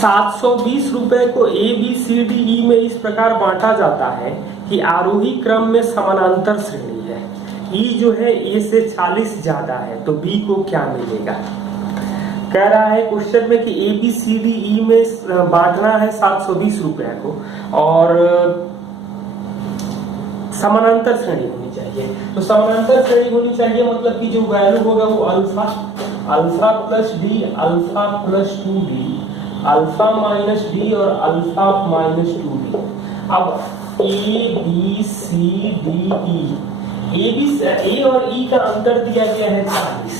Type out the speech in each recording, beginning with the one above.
720 रुपए को ABCDE में इस प्रकार बांटा जाता है कि आरोही क्रम में समानांतर श्रेणी है। E जो है A से 40 ज्यादा है, तो B को क्या मिलेगा? कह रहा है क्वेश्चन में कि ABCDE में बांटना है 720 रुपए को और समानांतर श्रेणी होनी चाहिए। तो समानांतर श्रेणी होनी चाहिए मतलब कि जो वैल्यू होगा वो alpha plus D, alpha plus 2d, alpha minus D और अल्फा माइनस 2d। अब ए और ई का अंतर दिया गया है 40,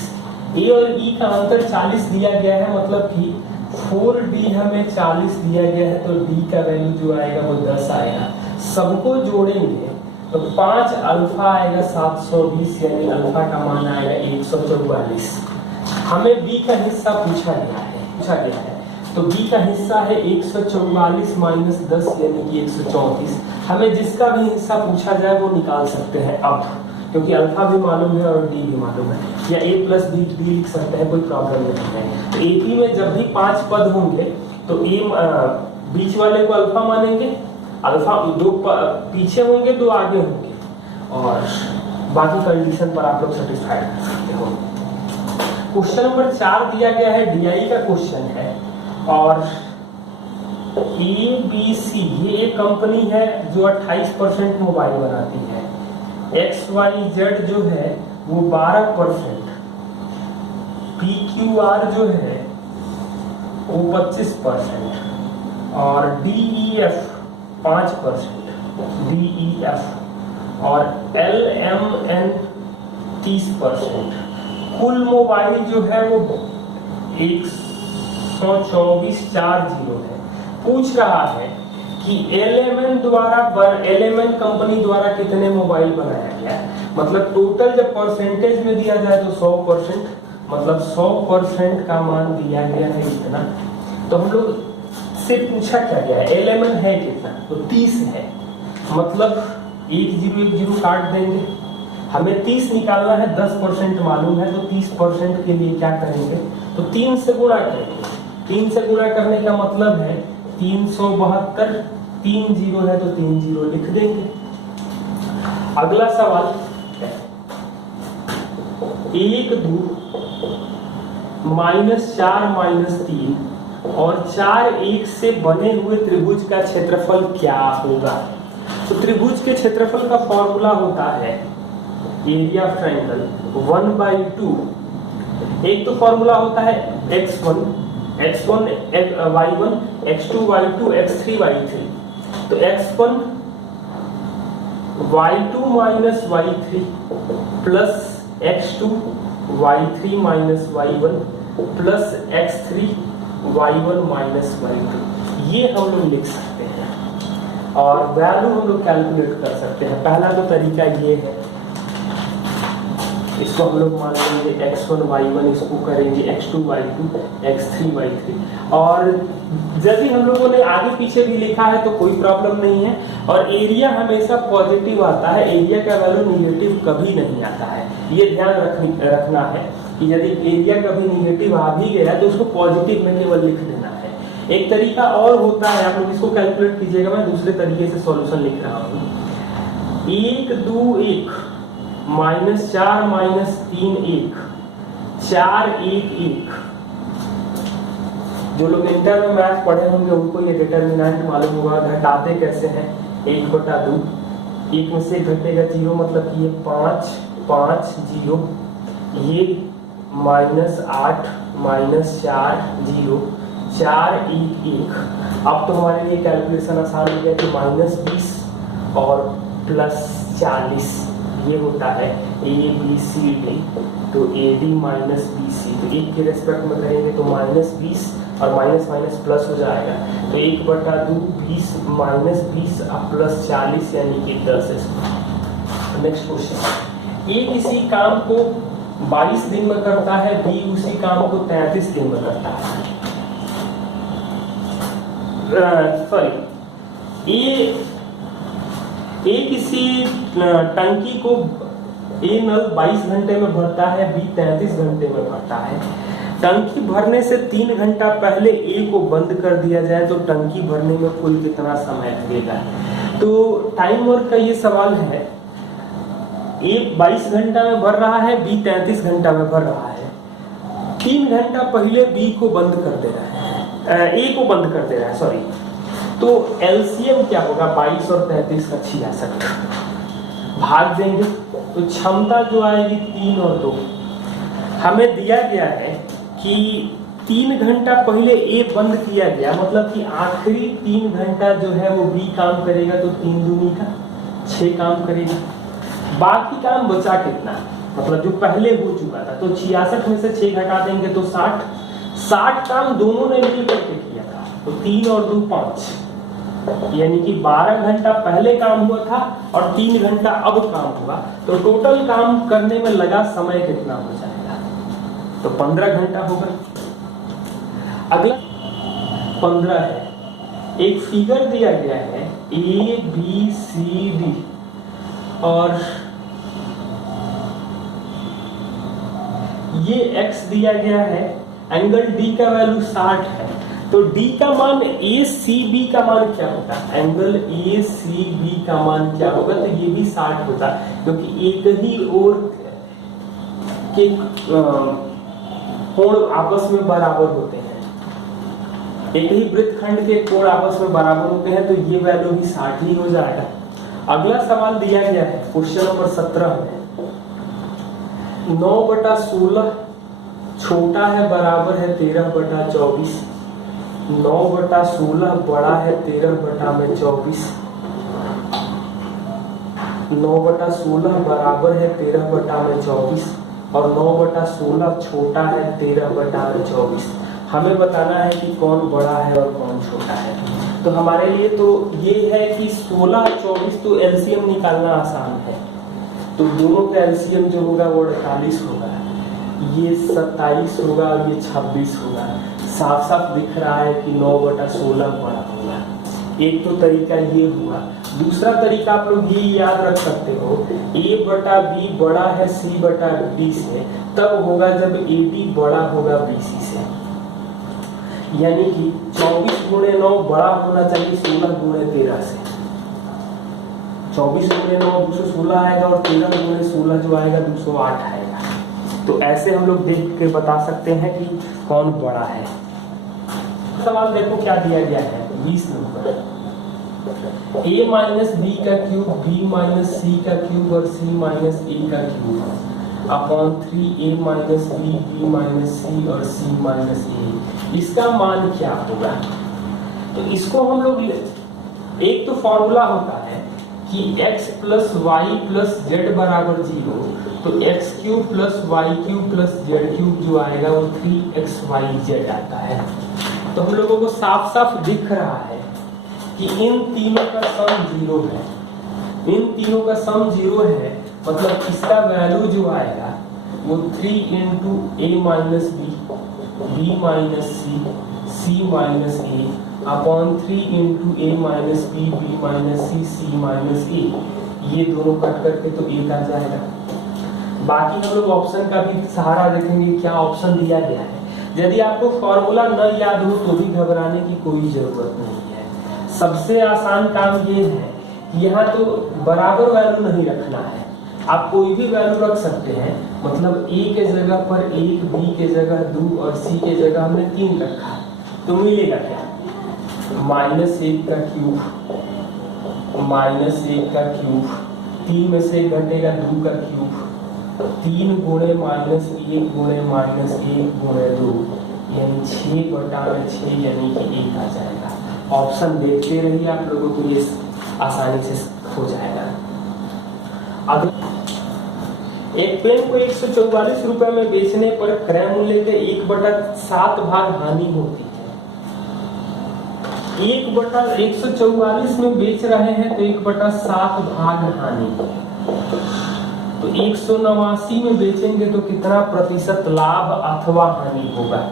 ए और ई का अंतर 40 दिया गया है, मतलब कि 4d हमें 40 दिया गया है, तो d का वैल्यू जो आएगा वो 10 आएगा। सबको जोड़ेंगे तो 5 अल्फा आएगा 720, यानी अल्फा का मान आएगा 144। हमें b का हिस्सा पूछा गया है, तो b का हिस्सा है 144 माइनस 10 यानी कि 134। हमें जिसका भी हिस्सा पूछा जाए वो निकाल सकते हैं अब, क्योंकि अल्फा भी मालूम है और डी भी मालूम है, या a प्लस बी लिख सकते हैं, कोई प्रॉब्लम नहीं है। तो एपी में जब भी 5 पद होंगे तो बीच वाले को अल्फा मानेंगे, अल्फा 2 पीछे होंगे 2 आगे होंगे, और बाकी कंडीशन पर आप लोग सेटिस्फाइड कर सकते हो। क्वेश्चन नंबर 4 दिया गया है, डीआई का क्वेश्चन है, और ABC ये एक कंपनी है जो 28% मोबाइल बनाती है, XYZ जो है वो 12%, PQR जो है वो 25% और DEF 5%, DEF और LMN 30%। कुल मोबाइल जो है वो 124,40 है। पूछ रहा है कि LMN कंपनी द्वारा कितने मोबाइल बनाया गया है, मतलब टोटल जब परसेंटेज में दिया जाए तो 100%, मतलब 100% का मान दिया गया है इतना। तो हम लोग से पूछा क्या गया है, LMN है कितना, तो 30 है, मतलब 1010 काट देंगे, हमें 30 निकालना है, 10% मालूम है, तो 30% के लिए क्या करेंगे, तो 3 से गुणा करेंगे। 3 से गुणा करने का मतलब है 372, 3 जीरो है तो 3 जीरो लिख देंगे। अगला सवाल 1 2 -4 -3 और 4 1 से बने हुए त्रिभुज का क्षेत्रफल क्या होगा? तो त्रिभुज के क्षेत्रफल का फॉर्मूला होता है एरिया ऑफ ट्रायंगल 1/2। एक तो फॉर्मूला होता है x1 y1 x2 y2 x3 y3। तो x1 y2 minus y3 plus x2 y3 minus y1 plus x3 y1 minus y2, ये हम लोग लिख सकते हैं और वैल्यू हम लोग कैलकुलेट कर सकते हैं। पहला तो तरीका ये है, इसको हम लोग मान लेंगे x1 y1, इसको करेंगे x2 y2 x3 y3, और यदि हम लोगों ने आगे पीछे भी लिखा है तो कोई प्रॉब्लम नहीं है। और एरिया हमेशा पॉजिटिव आता है, एरिया का वैल्यू निगेटिव कभी नहीं आता है, ये ध्यान रखना है कि यदि एरिया कभी निगेटिव आ भी गया तो उसको पॉजिटिव में केवल लिख देना है। एक तरीका और होता है, आप लोग इसको कैलकुलेट कीजिएगा, मैं दूसरे तरीके से सॉल्यूशन लिख रहा हूँ। 1 2 1 -4 -3 1 4 1 1। जो लोग इंटर में मैथ पढ़े होंगे उनको ये डिटरमिनेंट मालूम होगा। घटाते कैसे हैं, 1/2, 1 में से घटेगा 0, मतलब कि ये 5 5 0, ये -8 -4 0 4 1 1। अब तो हमारे लिए कैलकुलेशन आसान हो गया कि -20 और +40 ये होता है ABCD, तो AD माइनस BC, तो 1 के रेस्पेक्ट में करेंगे तो -20 और माइनस माइनस प्लस हो जाएगा, तो 1/2 20 -20 प्लस 40 यानी कि 10। नेक्स्ट क्वेश्चन, A किसी काम को 22 दिन में करता है, B उसी काम को 33 दिन में करता है। ए किसी टंकी को A नल 22 घंटे में भरता है, B 33 घंटे में भरता है। टंकी भरने से 3 घंटा पहले ए को बंद कर दिया जाए तो टंकी भरने में कुल कितना समय लगेगा। तो टाइम वर्क का ये सवाल है। ए 22 घंटा में भर रहा है, बी 33 घंटा में भर रहा है। 3 घंटा पहले बी को बंद कर दे रहा है, ए को बंद कर दे रहा है, सॉरी। तो एलसीएम क्या होगा, 22 और 33 का 66, भाग देंगे तो क्षमता जो आएगी 3 और 2। हमें दिया गया है कि 3 घंटा पहले ए बंद किया गया, मतलब कि आखिरी 3 घंटा जो है वो बी काम करेगा, तो 3 दूनी का 6 काम करेगा। बाकी काम बचा कितना, मतलब जो पहले हो चुका था, तो 66 में से 6 घटा देंगे तो 60 काम दोनों ने मिल करके किया था, तो 3 और 2 5, यानी कि 12 घंटा पहले काम हुआ था और 3 घंटा अब काम हुआ, तो टोटल काम करने में लगा समय कितना हो जाएगा, तो 15 घंटा होगा। अगला 15 है, एक फिगर दिया गया है ए बी सी डी और ये x दिया गया है, एंगल D का वैल्यू 60 है, तो D का मान ACB का मान क्या होगा, एंगल ACB का मान क्या होगा, तो ये भी 60 होता, क्योंकि एक ही ओर के कोण आपस में बराबर होते हैं, एक ही वृत्तखंड के कोण आपस में बराबर होते हैं, तो ये वैल्यू भी 60 ही हो जाएगा। अगला सवाल दिया गया है क्वेश्चन नंबर 17 में, 9/16 छोटा है बराबर है 13/24, 9/16 बड़ा है 13/24, 9/16 बराबर है 13/24 और 9/16 छोटा है 13/24। हमें बताना है कि कौन बड़ा है और कौन छोटा है। तो हमारे लिए तो ये है कि 16 24 तो एलसीएम निकालना आसान है, तो दोनों का एलसीएम जो होगा वो 48 होगा, ये 27 होगा और ये 26 होगा। साफ साफ दिख रहा है कि 9/16 बड़ा होगा। एक तो तरीका ये हुआ। दूसरा तरीका आप लोग ये याद रख सकते हो, A/B बड़ा है C/D से, तब होगा जब AD बड़ा होगा BC से, यानी कि 24/9 बड़ा होना चाहिए 16/13 से। 24/9 216 आएगा और 13/16 जो आएगा 208 आएगा। तो ऐसे हम लोग देख के बता सकते हैं कि कौन बड़ा है। सवाल देखो क्या दिया गया है 20 नंबर, a माइनस बी का क्यूब, b माइनस सी का क्यूब और c माइनस ए का cube upon 3a minus B, b minus C और c माइनस ए, इसका मान क्या होगा। तो इसको हम लोग, एक तो फॉर्मूला होता है कि x plus Y plus Z बराबर 0, तो x cube plus Y cube plus Z cube जो आएगा वो 3xyz आता है। तो हम लोगों को साफ साफ दिख रहा है कि इन तीनों का सम 0 है, इन तीनों का सम 0 है, मतलब इसका वैल्यू जो आएगा वो 3 इंटू ए माइनस बी, बी माइनस सी, सी माइनस ए अपॉन 3 इंटू ए माइनस बी, बी माइनस सी, सी माइनस ए, ये दोनों कट करके तो 1 आ जाएगा। बाकी हम लोग ऑप्शन का भी सहारा देखेंगे, क्या ऑप्शन दिया गया है। यदि आपको फॉर्मूला न याद हो तो भी घबराने की कोई जरूरत नहीं है। सबसे आसान काम ये है कि यहाँ तो बराबर वैल्यू नहीं रखना है, आप कोई भी वैल्यू रख सकते हैं, मतलब a के जगह पर 1, b के जगह 2 और c के जगह हमने 3 रखा, तो मिलेगा क्या, -1 का क्यूब, -1 का क्यूब, 3 में से घटेगा 2 का क्यूब, 3 गुणे -1 गुणे -1 गुणे 2, यानी 6/6 यानी कि 1 आ जाएगा। ऑप्शन देखते रहिए, आप लोगों को ये आसानी से हो जाएगा। अगला, एक पेन को 144 रुपए में बेचने पर क्रय मूल्य के 1/7 भाग हानि होती है। 1/144 में बेच रहे हैं तो 1/7 भाग हानि, तो 189 में बेचेंगे तो कितना प्रतिशत लाभ अथवा हानि होगा।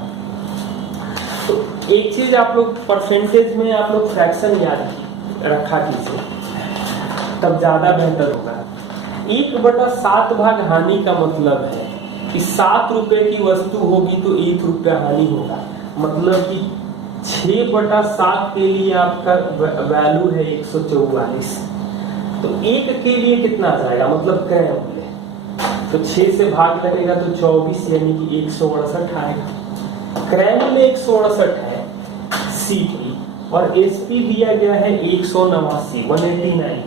तो एक चीज आप लोग परसेंटेज में आप लोग फ्रैक्शन याद रखा कीजिए, तब ज्यादा बेहतर होगा। 1/7 भाग हानि का मतलब है कि 7 रुपए की वस्तु होगी तो 1 रुपया हानि होगा, मतलब कि 6/7 के लिए आपका वैल्यू है 144, तो 1 के लिए कितना आ जाएगा, मतलब क्रय मूल्य, तो 6 से भाग लगेगा तो 24 यानी कि 168 आएगा। क्रय मूल्य 168 है सीपी और एसपी दिया गया है 189।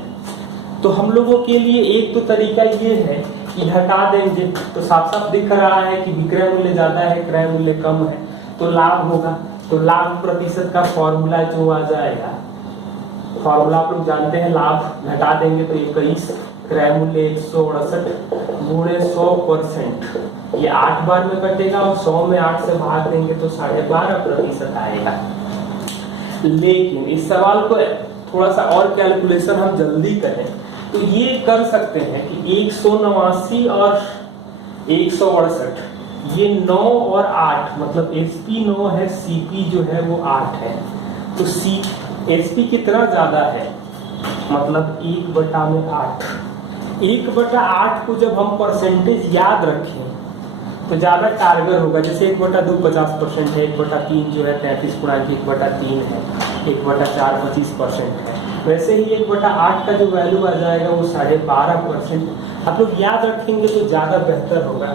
तो हम लोगों के लिए एक तो तरीका ये है कि हटा देंगे, तो साफ साफ दिख रहा है कि विक्रय मूल्य ज्यादा है क्रय मूल्य कम है, तो लाभ होगा। तो लाभ प्रतिशत का फॉर्मूला जो आ जाएगा, फॉर्मूला आप लोग जानते हैं, लाभ घटा देंगे तो 21, क्रय मूल्य 168 गुणे 100%, ये 8 बार में कटेगा और 100 में 8 से भाग देंगे तो 12.5% आएगा। लेकिन इस सवाल को थोड़ा सा और कैलकुलेशन हम जल्दी करें तो ये कर सकते हैं कि 189 और 168, ये 9 और 8, मतलब एसपी 9 है, सीपी जो है वो 8 है, तो एसपी कितना ज्यादा है, मतलब 1/8। 1/8 को जब हम परसेंटेज याद रखें तो ज्यादा कारगर होगा। जैसे 1/2 50% है, 1/3 जो है 33/1/3 है, 1/4 25% है, वैसे ही 1/8 का जो वैल्यू आ जाएगा वो 12.5%। आप लोग याद रखेंगे तो ज्यादा बेहतर होगा,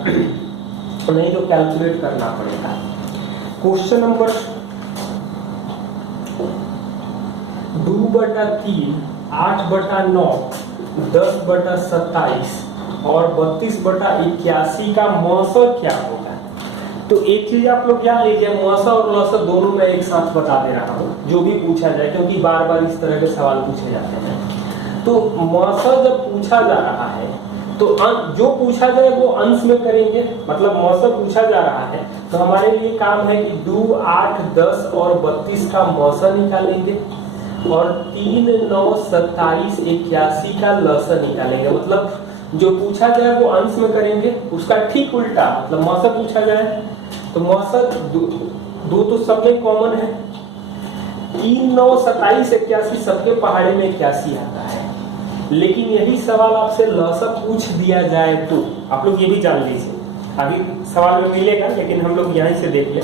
नहीं तो कैलकुलेट करना पड़ेगा। क्वेश्चन नंबर 2/3, 8/9, 10/27 और 32/81 का मौसम क्या होगा। तो एक चीज आप लोग क्या लीजिए, मौसम और लौसम दोनों मैं एक साथ बता दे रहा हूँ, जो भी पूछा जाए, क्योंकि बार बार इस तरह के सवाल पूछे जाते हैं। तो मौसम जब पूछा जा रहा है तो जो पूछा जाए वो अंश में करेंगे, मतलब मौसम पूछा जा रहा है तो हमारे लिए काम है कि 2, 8, 10 और 32 का मौसम निकालेंगे और 3, 9, 27, 81 का लौसम निकालेंगे। मतलब जो पूछा जाए वो अंश में करेंगे, उसका ठीक उल्टा, मतलब मौसम पूछा जाए तो मौसम दो तो सब में कॉमन है, 3, 9, 27, 81 सबके पहाड़े में 81 आता है। लेकिन यही सवाल आपसे लौसम पूछ दिया जाए तो आप लोग ये भी जान लीजिए, आगे सवाल में मिलेगा लेकिन हम लोग यहीं से देख लें।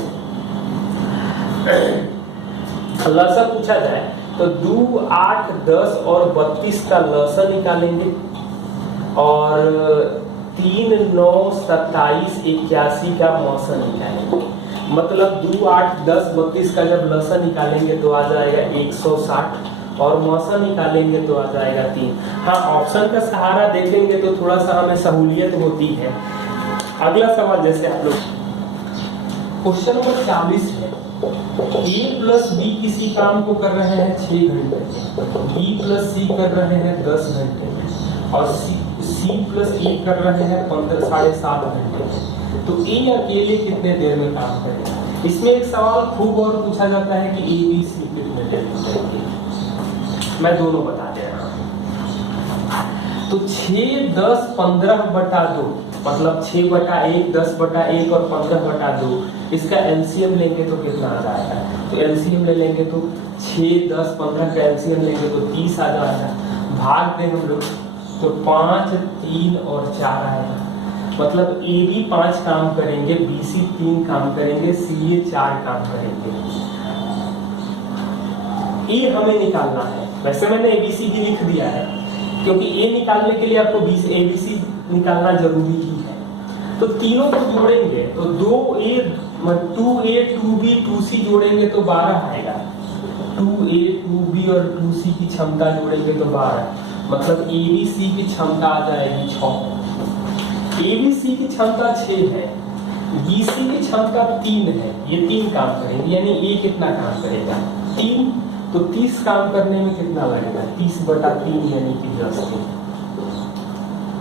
लौसम पूछा जाए तो 2, 8, 10 और 32 का लौसम निकालेंगे और 3, 9, 27, 81 का मौसम निकालेंगे। मतलब 2, 8, 10, 32 का जब लौसम निकालेंगे तो आ जाएगा 160 और मौसम निकालेंगे तो आ जाएगा 3। हाँ, ऑप्शन का सहारा देखेंगे तो थोड़ा सा हमें सहूलियत होती है। अगला सवाल, जैसे आप लोग क्वेश्चन नंबर 40 है, A प्लस बी किसी काम को कर रहे हैं 6 घंटे, B प्लस सी कर रहे हैं 10 घंटे और C प्लस ए कर रहे हैं 7.5 घंटे। तो ए अकेले कितने देर में काम करेगा। इसमें एक सवाल खूब और पूछा जाता है कि ए बी सी कितने देर में करेंगे, मैं दोनों बता दे रहा हूँ। तो 6, 10, 15/2, मतलब 6/1, 10/1 और 15/2, इसका एलसीएम लेंगे तो कितना आ जाएगा। तो एलसीएम ले लेंगे तो 6, 10, 15 का एलसीएम लेंगे तो 30 आ जाएगा। भाग दें हम लोग तो 5, 3 और 4 आएगा। मतलब ए बी 5 काम करेंगे, बी सी 3 काम करेंगे, सी ए 4 काम करेंगे। ए हमें निकालना है, वैसे मैंने एबीसी भी लिख दिया है क्योंकि ए निकालने के लिए आपको एबीसी निकालना जरूरी ही है। तो तीनों को जोड़ेंगे तो 2A 2B 2C जोड़ेंगे तो 12 आएगा। 2A 2B और 2C की क्षमता जोड़ेंगे तो 12, मतलब एबीसी की क्षमता आ जाएगी 6। एबीसी की क्षमता 6 है, बीसी की क्षमता 3 है, ये 3 काम करेंगे, यानी ए कितना काम करेगा 3। तो 30 काम करने में कितना लगेगा 30/3 यानी कि 10 दिन।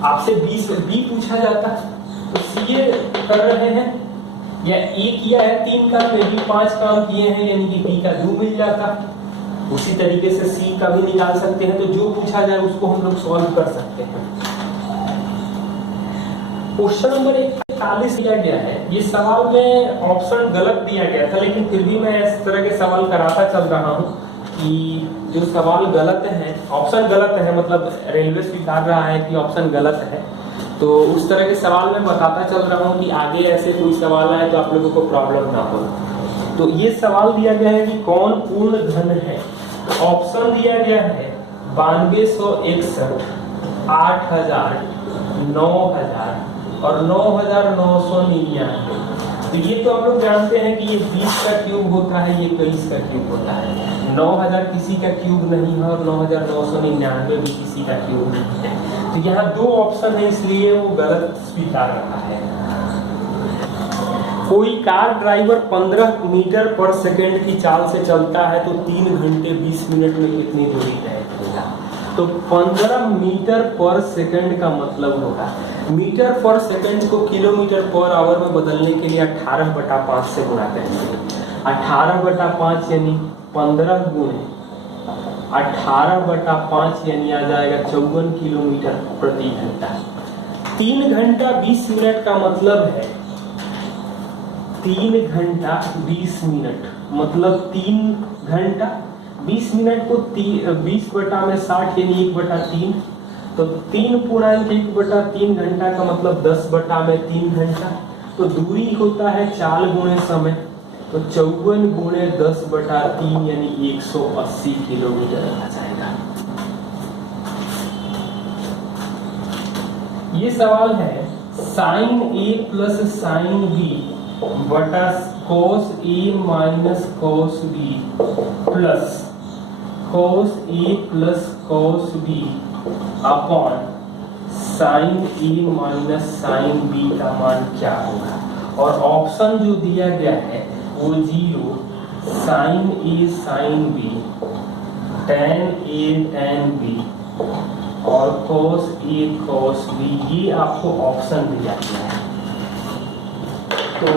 आपसे बी पूछा जाता तो सीए कर रहे हैं या ए किया है 3 काम, में बी 5 काम किए हैं यानी कि बी का 2 मिल जाता। उसी तरीके से सी का भी निकाल सकते हैं। तो जो पूछा जाए उसको हम लोग सॉल्व कर सकते हैं। क्वेश्चन नंबर 41 दिया गया है, ये सवाल में ऑप्शन गलत दिया गया था लेकिन फिर भी मैं इस तरह के सवाल कराता चल रहा हूँ कि जो सवाल गलत है, ऑप्शन गलत है, मतलब रेलवे स्वीकार रहा है कि ऑप्शन गलत है। तो उस तरह के सवाल मैं बताता चल रहा हूँ कि आगे ऐसे कोई सवाल आए तो आप लोगों को प्रॉब्लम ना हो। तो ये सवाल दिया गया है कि कौन पूर्ण घन है। ऑप्शन दिया गया है 9261, 8000, 9000 और 9999। तो ये तो आप लोग जानते हैं कि ये 20 का क्यूब होता है, ये 23 का क्यूब होता है। 9000 किसी का क्यूब नहीं है और 9999 भी किसी का क्यूब नहीं है। तो यहाँ दो ऑप्शन है, इसलिए वो गलत स्वीकार रहा है। कोई कार ड्राइवर 15 मीटर पर सेकंड की चाल से चलता है तो 3 घंटे 20 मिनट में कितनी दूरी तय करेगा। तो 15 मीटर पर सेकंड का मतलब होगा, मीटर पर सेकंड को किलोमीटर पर आवर में बदलने के लिए 18/5 से गुणा करेंगे। 18/5 यानी 15 गुणे 18/5 यानी आ जाएगा 54 किलोमीटर प्रति घंटा। 3 घंटा 20 मिनट का मतलब है 3 घंटा 20 मिनट मतलब 3 घंटा 20 मिनट को 20/60 यानी 1/3। तो 3.1/3 घंटा का मतलब 10/3 घंटा। तो दूरी होता है 4 गुणे समय, तो 54 गुणे 10/3 यानी 180 किलोमीटर आ जाएगा। ये सवाल है sine A plus sine B बटा cos A minus cos B plus cos A plus cos B upon sine A minus sine B का मान क्या होगा। और ऑप्शन जो दिया गया है वो 0, साइन ए साइन बी, tan ए tan बी और cos ए cos बी, ये आपको ऑप्शन दिया गया है। तो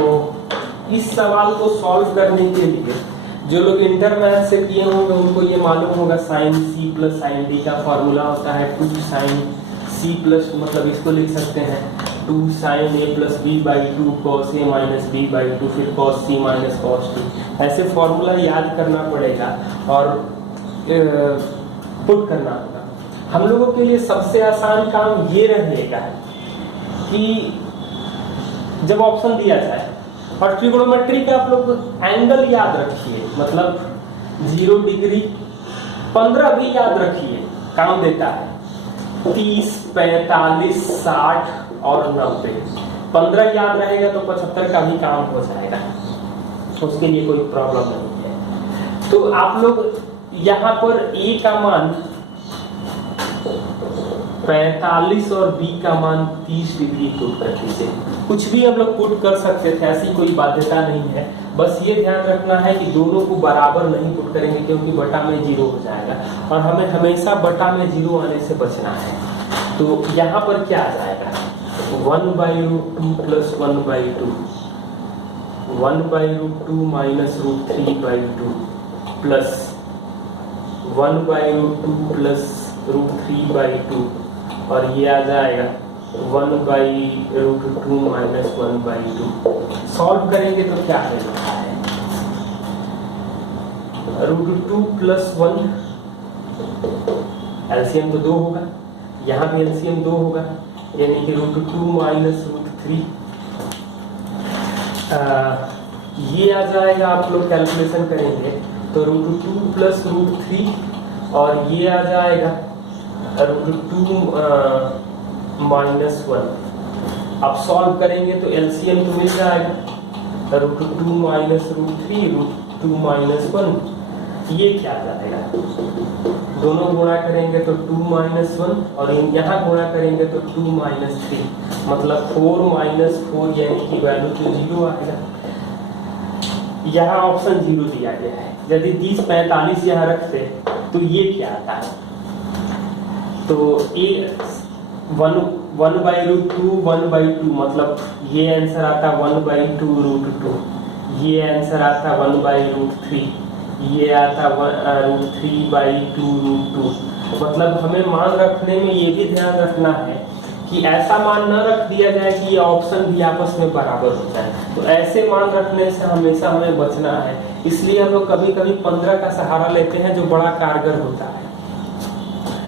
इस सवाल को सॉल्व करने के लिए जो लोग इंटर मैथ से किए होंगे उनको ये मालूम होगा sine C plus sine D का फॉर्मूला होता है 2 साइन सी प्लस, मतलब इसको लिख सकते हैं 2 sine A plus B by 2 cos A minus B by 2 फिर cos C minus cos D. ऐसे फॉर्मूला याद करना पड़ेगा और पुट करना होगा। हम लोगों के लिए सबसे आसान काम ये रहेगा कि जब ऑप्शन दिया जाए और ट्रिगोनोमेट्री का आप लोग एंगल याद रखिए, मतलब 0 डिग्री 15 भी याद रखिए, काम देता है 30, 45, 60 और 90। 15 याद रहेगा तो 75 का भी काम हो जाएगा, उसके लिए कोई प्रॉब्लम नहीं है। तो आप लोग यहाँ पर ए का मान 45 और बी का मान 30 डिग्री पुट कर दीजिए। कुछ भी हम लोग पुट कर सकते थे, ऐसी कोई बाध्यता नहीं है। बस ये ध्यान रखना है कि दोनों को बराबर नहीं पुट करेंगे क्योंकि बटा में 0 हो जाएगा और हमें हमेशा बटा में 0 आने से बचना है। तो यहाँ पर क्या आ जाएगा 1/√2 प्लस 1/2, 1/√2 माइनस √3/2 प्लस 1/√2 प्लस √3/2 और ये आ जाएगा 1/√2 माइनस 1/2। सॉल्व करेंगे तो क्या है √2 प्लस 1, एलसीएम तो 2 होगा, यहाँ भी एलसीएम 2 होगा यानी कि √2 माइनस √3। ये आ जाएगा, आप लोग कैलकुलेशन करेंगे तो √2 प्लस √3 और ये आ जाएगा √2 माइनस 1। अब सॉल्व करेंगे तो एलसीएम तो मिल जाएगा √2 माइनस √3 √2 माइनस 1। ये क्या जाएगा, दोनों गुणा करेंगे तो 2 माइनस 1 और यहाँ गुणा करेंगे तो 2 माइनस 3, मतलब 4 माइनस 4 यानी कि वैल्यू तो 0 आएगा। यहाँ ऑप्शन 0 दिया गया है। यदि 30, 45 यहाँ रखते तो ये क्या आता है, तो ये 1/√2 1/2 मतलब ये आंसर आता 1/2√2, ये आंसर आता 1/√3, ये आता √3/2√2। मतलब हमें मान रखने में ये भी ध्यान रखना है कि ऐसा मान न रख दिया जाए कि ये ऑप्शन भी आपस में बराबर हो जाए। तो ऐसे मान रखने से हमेशा हमें बचना है, इसलिए हम लोग कभी कभी 15 का सहारा लेते हैं जो बड़ा कारगर होता है।